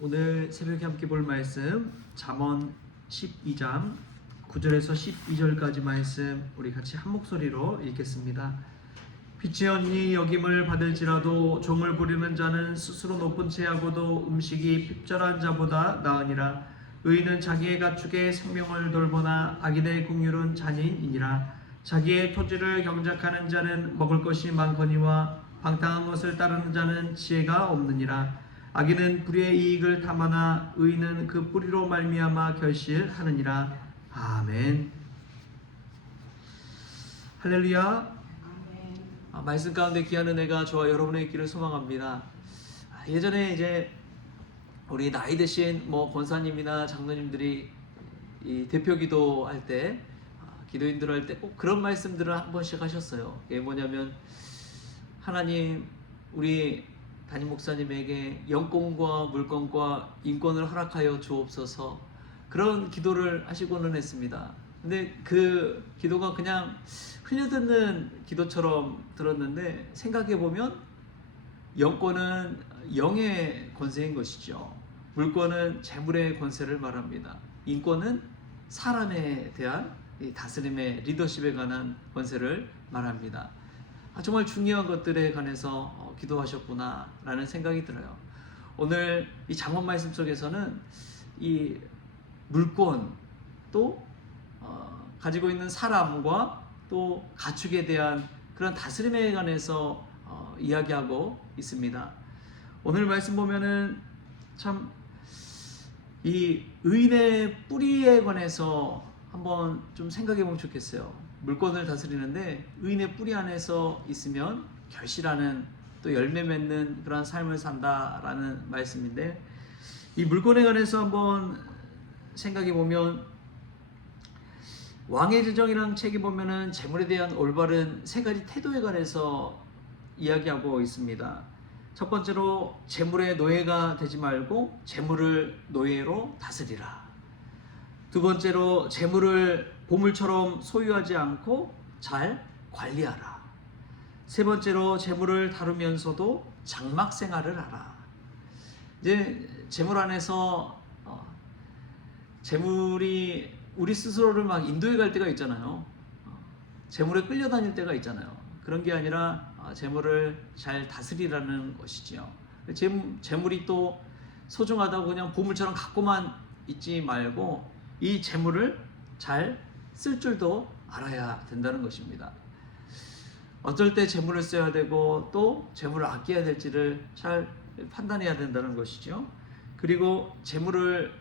오늘 새벽에 함께 볼 말씀 잠언 12장 9절에서 12절까지 말씀 우리 같이 한 목소리로 읽겠습니다. 빛이 언니 여김을 받을지라도 종을 부리는 자는 스스로 높은 채하고도 음식이 핍절한 자보다 나으니라. 의인은 자기의 가축의 생명을 돌보나 악인의 궁율은 잔인이니라. 자기의 토지를 경작하는 자는 먹을 것이 많거니와 방탕한 것을 따르는 자는 지혜가 없느니라. 악인은 불의의 이익을 탐하나 의인은 그 뿌리로 말미암아 결실하느니라. 아멘. 할렐루야. 말씀 가운데 귀한 은혜가 저와 여러분의 있기를 소망합니다. 예전에 이제 우리 나이 드신 권사님이나 장로님들이 이 대표 기도할 때, 기도인들 할 때 꼭 그런 말씀들을 한 번씩 하셨어요. 이게 뭐냐면, 하나님 우리 담임 목사님에게 영권과 물권과 인권을 허락하여 주옵소서, 그런 기도를 하시고는 했습니다. 근데 그 기도가 그냥 흘려듣는 기도처럼 들었는데, 생각해보면 영권은 영의 권세인 것이죠. 물권은 재물의 권세를 말합니다. 인권은 사람에 대한 다스림의 리더십에 관한 권세를 말합니다. 정말 중요한 것들에 관해서 기도하셨구나 라는 생각이 들어요. 오늘 이 잠언 말씀 속에서는 이 물권, 또 가지고 있는 사람과 또 가축에 대한 그런 다스림에 관해서 이야기하고 있습니다. 오늘 말씀 보면은 참 이 의인의 뿌리에 관해서 한번 좀 생각해 보면 좋겠어요. 물권을 다스리는데 의인의 뿌리 안에서 있으면 결실하는, 또 열매 맺는 그런 삶을 산다라는 말씀인데, 이 물권에 관해서 한번 생각해 보면, 왕의 제정이라는 책에 보면은 재물에 대한 올바른 세 가지 태도에 관해서 이야기하고 있습니다. 첫 번째로 재물의 노예가 되지 말고 재물을 노예로 다스리라. 두 번째로 재물을 보물처럼 소유하지 않고 잘 관리하라. 세 번째로 재물을 다루면서도 장막 생활을 하라. 이제 재물 안에서 재물이 우리 스스로를 막 인도해 갈 때가 있잖아요. 재물에 끌려다닐 때가 있잖아요. 그런 게 아니라 재물을 잘 다스리라는 것이지요. 재물이 또 소중하다고 그냥 보물처럼 갖고만 있지 말고 이 재물을 잘 쓸 줄도 알아야 된다는 것입니다. 어떨 때 재물을 써야 되고 또 재물을 아껴야 될지를 잘 판단해야 된다는 것이죠. 그리고 재물을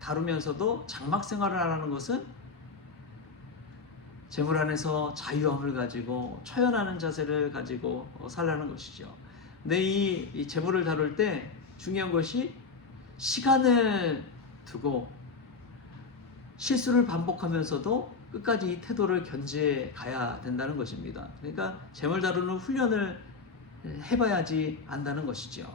다루면서도 장막 생활을 하라는 것은 재물 안에서 자유함을 가지고 처연하는 자세를 가지고 살라는 것이죠. 근데 이 재물을 다룰 때 중요한 것이 시간을 두고 실수를 반복하면서도 끝까지 이 태도를 견지해 가야 된다는 것입니다. 그러니까 재물 다루는 훈련을 해봐야지 안다는 것이죠.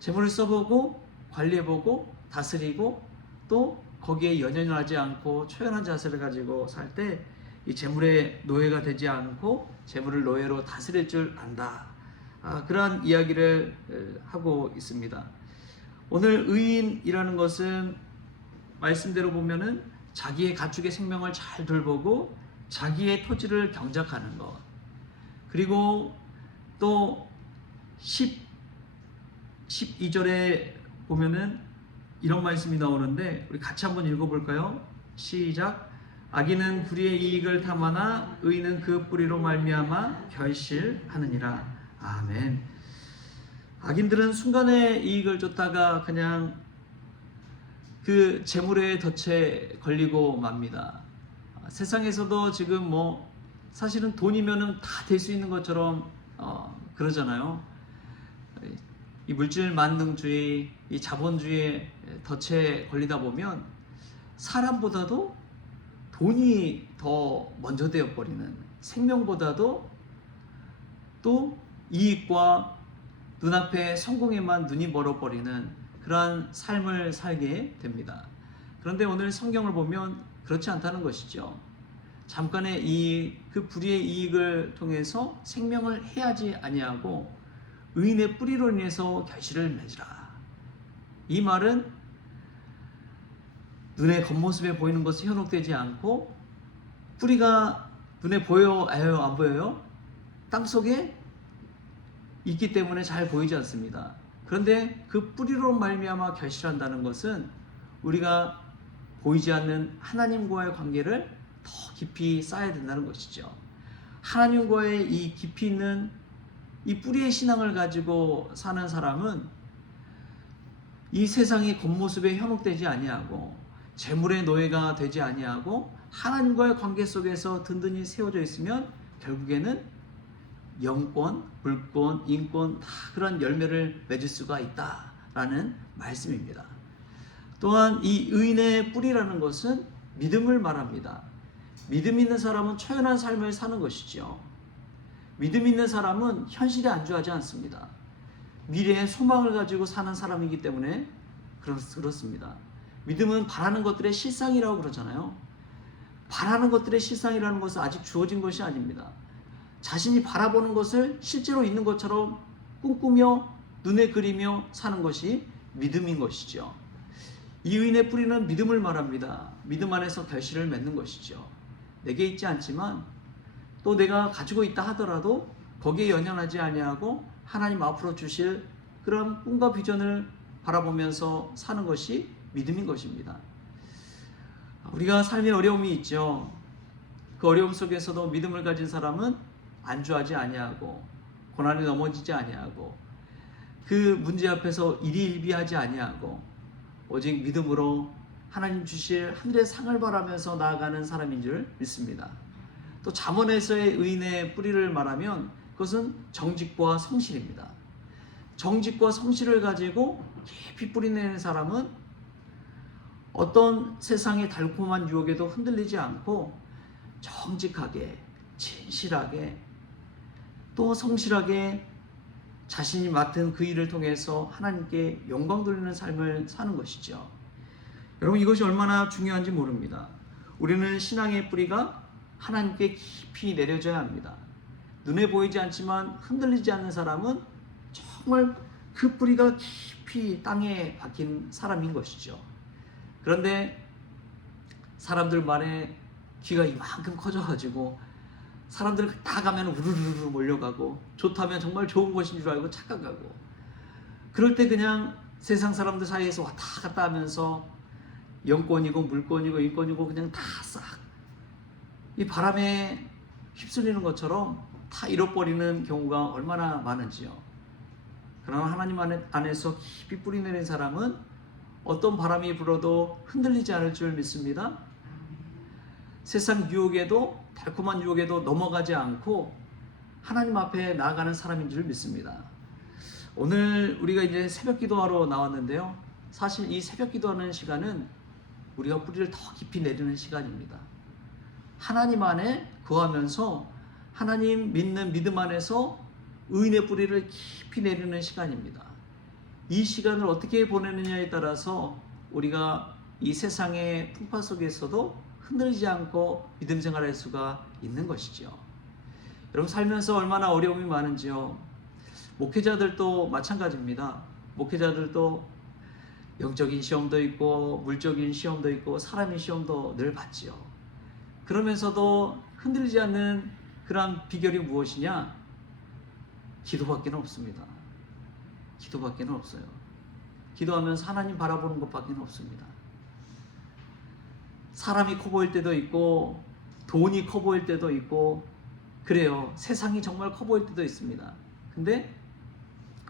재물을 써보고 관리해보고 다스리고 또 거기에 연연하지 않고 초연한 자세를 가지고 살 때 이 재물의 노예가 되지 않고 재물을 노예로 다스릴 줄 안다. 그러한 이야기를 하고 있습니다. 오늘 의인이라는 것은 말씀대로 보면은 자기의 가축의 생명을 잘 돌보고 자기의 토지를 경작하는 것, 그리고 또 12절에 보면은 이런 말씀이 나오는데 우리 같이 한번 읽어볼까요? 시작. 악인은 불의의 이익을 탐하나 의인은 그 뿌리로 말미암아 결실하느니라. 아멘. 악인들은 순간의 이익을 쫓다가 그냥 그 재물의 덫에 걸리고 맙니다. 세상에서도 지금 사실은 돈이면은 다 될 수 있는 것처럼 그러잖아요. 이 물질 만능주의, 이 자본주의의 덫에 걸리다 보면 사람보다도 돈이 더 먼저 되어버리는, 생명보다도 또 이익과 눈앞의 성공에만 눈이 멀어버리는 그러한 삶을 살게 됩니다. 그런데 오늘 성경을 보면 그렇지 않다는 것이죠. 잠깐의 그 불의의 이익을 통해서 생명을 해하지 아니하고 의인의 뿌리로 인해서 결실을 맺으라. 이 말은 눈의 겉모습에 보이는 것이 현혹되지 않고 뿌리가 눈에 보여요? 안 보여요? 땅속에 있기 때문에 잘 보이지 않습니다. 그런데 그 뿌리로 말미암아 결실한다는 것은 우리가 보이지 않는 하나님과의 관계를 더 깊이 쌓아야 된다는 것이죠. 하나님과의 이 깊이 있는 이 뿌리의 신앙을 가지고 사는 사람은 이 세상의 겉모습에 현혹되지 아니하고 재물의 노예가 되지 아니하고 하나님과의 관계 속에서 든든히 세워져 있으면 결국에는 영권, 물권, 인권 다 그런 열매를 맺을 수가 있다라는 말씀입니다. 또한 이 의인의 뿌리라는 것은 믿음을 말합니다. 믿음 있는 사람은 처연한 삶을 사는 것이죠. 믿음 있는 사람은 현실에 안주하지 않습니다. 미래의 소망을 가지고 사는 사람이기 때문에 그렇습니다. 믿음은 바라는 것들의 실상이라고 그러잖아요. 바라는 것들의 실상이라는 것은 아직 주어진 것이 아닙니다. 자신이 바라보는 것을 실제로 있는 것처럼 꿈꾸며 눈에 그리며 사는 것이 믿음인 것이죠. 이 의인의 뿌리는 믿음을 말합니다. 믿음 안에서 결실을 맺는 것이죠. 내게 있지 않지만 또 내가 가지고 있다 하더라도 거기에 연연하지 아니하고 하나님 앞으로 주실 그런 꿈과 비전을 바라보면서 사는 것이 믿음인 것입니다. 우리가 삶에 어려움이 있죠. 그 어려움 속에서도 믿음을 가진 사람은 안주하지 아니하고 고난에 넘어지지 아니하고 그 문제 앞에서 일희일비하지 아니하고 오직 믿음으로 하나님 주실 하늘의 상을 바라면서 나아가는 사람인 줄 믿습니다. 또 잠언에서의 의인의 뿌리를 말하면 그것은 정직과 성실입니다. 정직과 성실을 가지고 깊이 뿌리내는 사람은 어떤 세상의 달콤한 유혹에도 흔들리지 않고 정직하게, 진실하게, 또 성실하게 자신이 맡은 그 일을 통해서 하나님께 영광 돌리는 삶을 사는 것이죠. 여러분, 이것이 얼마나 중요한지 모릅니다. 우리는 신앙의 뿌리가 하나님께 깊이 내려져야 합니다. 눈에 보이지 않지만 흔들리지 않는 사람은 정말 그 뿌리가 깊이 땅에 박힌 사람인 것이죠. 그런데 사람들 말에 귀가 이만큼 커져가지고 사람들 다 가면 우르르르 몰려가고 좋다면 정말 좋은 것인 줄 알고 착각하고 그럴 때 그냥 세상 사람들 사이에서 왔다 갔다 하면서 영권이고 물권이고 인권이고 그냥 다 싹 이 바람에 휩쓸리는 것처럼 다 잃어버리는 경우가 얼마나 많은지요. 그러나 하나님 안에서 깊이 뿌리내린 사람은 어떤 바람이 불어도 흔들리지 않을 줄 믿습니다. 세상 유혹에도 달콤한 유혹에도 넘어가지 않고 하나님 앞에 나아가는 사람인 줄 믿습니다. 오늘 우리가 이제 새벽 기도하러 나왔는데요. 사실 이 새벽 기도하는 시간은 우리가 뿌리를 더 깊이 내리는 시간입니다. 하나님 안에 거하면서 하나님 믿는 믿음 안에서 의인의 뿌리를 깊이 내리는 시간입니다. 이 시간을 어떻게 보내느냐에 따라서 우리가 이 세상의 풍파 속에서도 흔들리지 않고 믿음 생활할 수가 있는 것이죠. 여러분, 살면서 얼마나 어려움이 많은지요. 목회자들도 마찬가지입니다. 목회자들도 영적인 시험도 있고 물적인 시험도 있고 사람의 시험도 늘 받지요. 그러면서도 흔들리지 않는 그런 비결이 무엇이냐? 기도밖에 없습니다. 기도밖에 없어요. 기도하면서 하나님 바라보는 것밖에 없습니다. 사람이 커 보일 때도 있고 돈이 커 보일 때도 있고 그래요. 세상이 정말 커 보일 때도 있습니다. 근데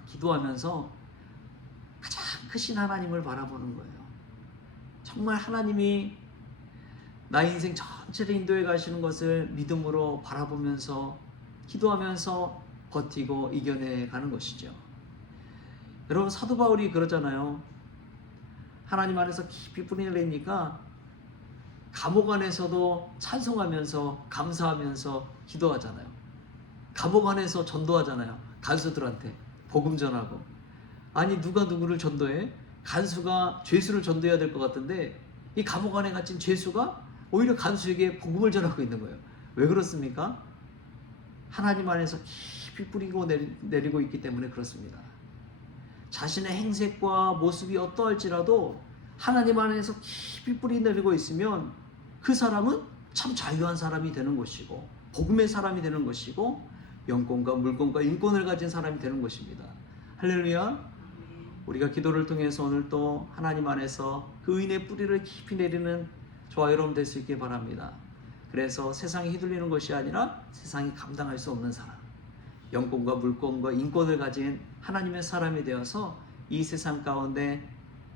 기도하면서 가장 크신 하나님을 바라보는 거예요. 정말 하나님이 나 인생 전체를 인도해 가시는 것을 믿음으로 바라보면서 기도하면서 버티고 이겨내 가는 것이죠. 여러분, 사도 바울이 그러잖아요. 하나님 안에서 깊이 뿌리를 내니까 감옥 안에서도 찬송하면서 감사하면서 기도하잖아요. 감옥 안에서 전도하잖아요. 간수들한테 복음 전하고. 아니, 누가 누구를 전도해? 간수가 죄수를 전도해야 될 것 같은데 이 감옥 안에 갇힌 죄수가 오히려 간수에게 복음을 전하고 있는 거예요. 왜 그렇습니까? 하나님 안에서 깊이 뿌리고 내리고 있기 때문에 그렇습니다. 자신의 행색과 모습이 어떠할지라도 하나님 안에서 깊이 뿌리 내리고 있으면 그 사람은 참 자유한 사람이 되는 것이고 복음의 사람이 되는 것이고 영권과 물권과 인권을 가진 사람이 되는 것입니다. 할렐루야. 우리가 기도를 통해서 오늘 또 하나님 안에서 그 의인의 뿌리를 깊이 내리는 저와 여러분 될 수 있길 바랍니다. 그래서 세상이 휘둘리는 것이 아니라 세상이 감당할 수 없는 사람, 영권과 물권과 인권을 가진 하나님의 사람이 되어서 이 세상 가운데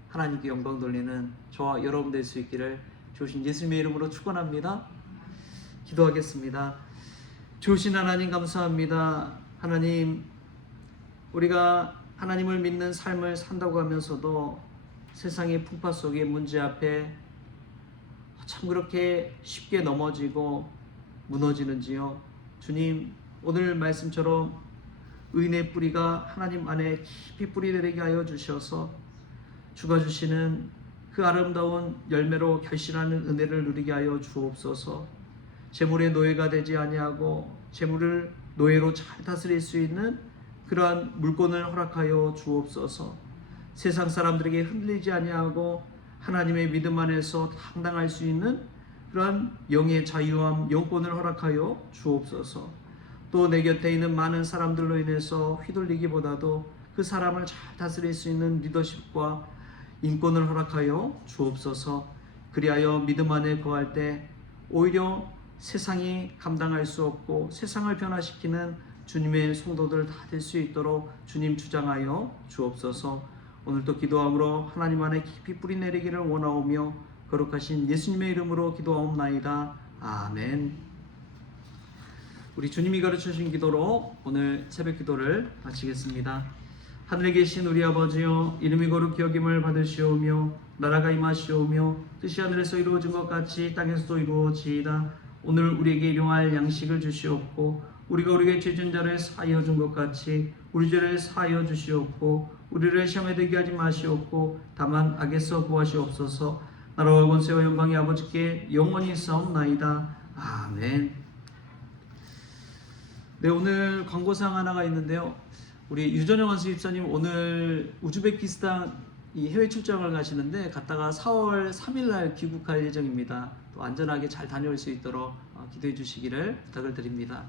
하나님께 영광 돌리는 저와 여러분 될 수 있기를 주신 예수님의 이름으로 축원합니다. 기도하겠습니다. 주신 하나님 감사합니다. 하나님, 우리가 하나님을 믿는 삶을 산다고 하면서도 세상의 풍파 속의 문제 앞에 참 그렇게 쉽게 넘어지고 무너지는지요. 주님, 오늘 말씀처럼 의인의 뿌리가 하나님 안에 깊이 뿌리 내리게 하여 주셔서 주가 주시는 그 아름다운 열매로 결실하는 은혜를 누리게 하여 주옵소서. 재물의 노예가 되지 아니하고 재물을 노예로 잘 다스릴 수 있는 그러한 물권을 허락하여 주옵소서. 세상 사람들에게 흔들리지 아니하고 하나님의 믿음 안에서 당당할 수 있는 그러한 영의 자유함, 영권을 허락하여 주옵소서. 또 내 곁에 있는 많은 사람들로 인해서 휘둘리기보다도 그 사람을 잘 다스릴 수 있는 리더십과 인권을 허락하여 주옵소서. 그리하여 믿음 안에 거할 때 오히려 세상이 감당할 수 없고 세상을 변화시키는 주님의 성도들 다 될 수 있도록 주님 주장하여 주옵소서. 오늘도 기도함으로 하나님 안에 깊이 뿌리 내리기를 원하오며 거룩하신 예수님의 이름으로 기도하옵나이다. 아멘. 우리 주님이 가르쳐주신 기도로 오늘 새벽 기도를 마치겠습니다. 하늘에 계신 우리 아버지여, 이름이 거룩히 여김을 받으시오며 나라가 임하시오며 뜻이 하늘에서 이루어진 것 같이 땅에서도 이루어지이다. 오늘 우리에게 일용할 양식을 주시옵고 우리가 우리에게 죄진 자를 사하여 준 것 같이 우리 죄를 사하여 주시옵고 우리를 시험에 들게 하지 마시옵고 다만 악에서 구하시옵소서. 나라와 권세와 영광이 아버지께 영원히 있사옵나이다. 아멘. 네, 오늘 광고사항 하나가 있는데요. 우리 유전영 원수 집사님 오늘 우즈베키스탄 이 해외 출장을 가시는데 갔다가 4월 3일 날 귀국할 예정입니다. 또 안전하게 잘 다녀올 수 있도록 기도해 주시기를 부탁을 드립니다.